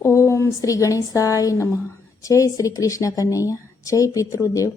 ઓમ શ્રી ગણેશાય નમઃ. જય શ્રી કૃષ્ણ કનૈયા. જય પિતૃદેવ.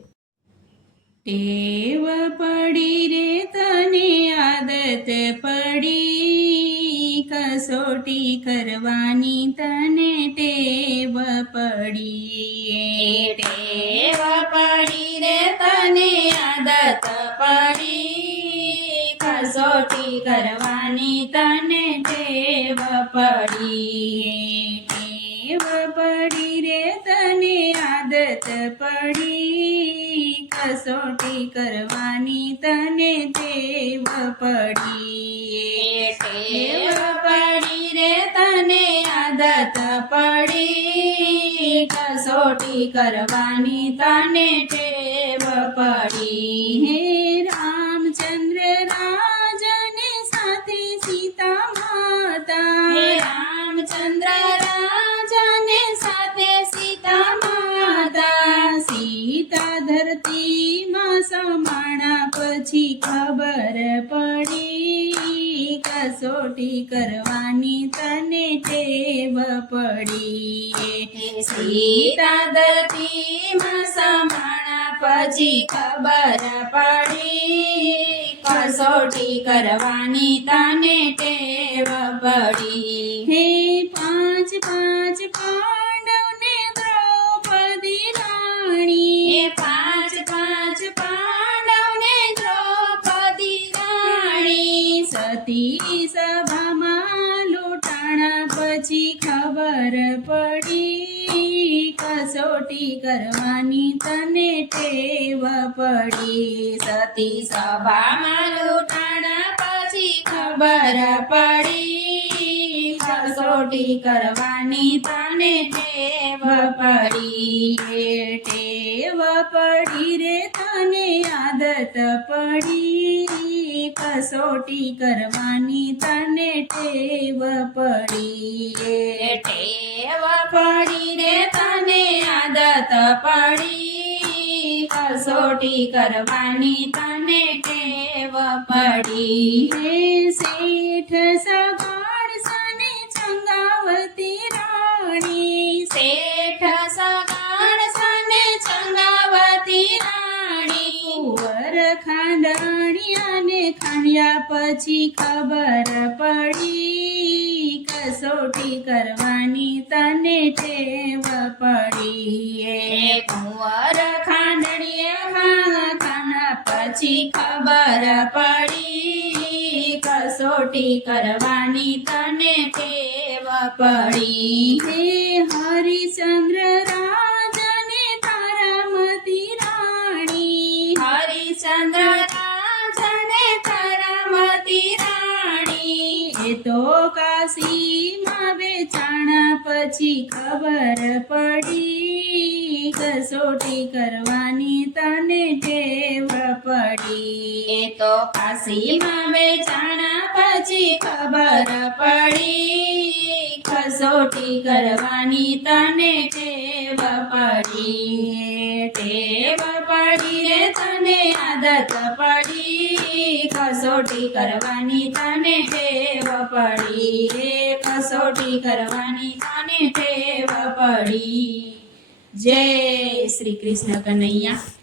ટેવ પડી રે તને આદત પડી, કસોટી કરવાની તને ટેવ પડી. ટેવ પડી રે તને આદત પડી, કસોટી કરવાની તને ટેવ પડી. ટેવ પડી રે તને આદત પડી, કસોટી કરવાની તને ટેવ પડી. ટેવ પડી રે તને આદત પડી, કસોટી કરવાની તને ટેવ પડી. હે રામચંદ્ર રાજને સાથે સીતા માતા, હે રામચંદ્ર રાજને સાથે સીતા માતા, સીતા ધરતીમાં સમાણા પછી ખબર પડી, કસોટી કરવાની તને ટેવ પડી. સીતા ધરતીમાં સમાણા પછી ખબર પડી, કસોટી કરવાની તને ટેવ પડી. હે પાંચ પાંચ પાંડવને દ્રૌપદી રાણી, હે પાંચ પાંચ પાંડવને દ્રૌપદી રાણી, સતી સભામાં લૂંટાણા પછી ખબર પડી, કસોટી કરવાની તને ટેવ પડી. સતી સભામાં લૂંટાણા પછી ખબર પડી, કસોટી કરવાની તને ટેવ પડી. ટેવ પડી રે તને આદત પડી, કસોટી કરવાની તને ટેવ પડી. ટેવ પડી રે તને આદત પડી, કસોટી કરવાની તને ટેવ પડી. હે શેઠ સગાડ સને ચંગાવતી રાણી, શેઠ સગાડ સને ચંગાવતી રાણી, કુંવર ખાંડણિયાને ખાણ્યા પછી ખબર પડી, કસોટી કરવાની તને ટેવ પડી. કુંવર ખાંડણિયા ખાણા પછી ખબર પડી, કસોટી કરવાની તને ટેવ પડી. હે હરિચંદ્ર રાજને તારામતી રાણી, હરિચંદ્ર રાજને તારામતી રાણી, એ તો કાશીમાં વેચાણા પછી ખબર પડી, કસોટી કરવાની તને ટેવ પડી. એ તો કાશીમાં વેચાણા પછી ખબર પડી, કસોટી કરવાની તને ટેવ પડી. ટેવ પડી રે તને આદત પડી, કસોટી કરવાની તને ટેવ પડી. કસોટી કરવાની તને ટેવ પડી. જય શ્રી કૃષ્ણ કનૈયા.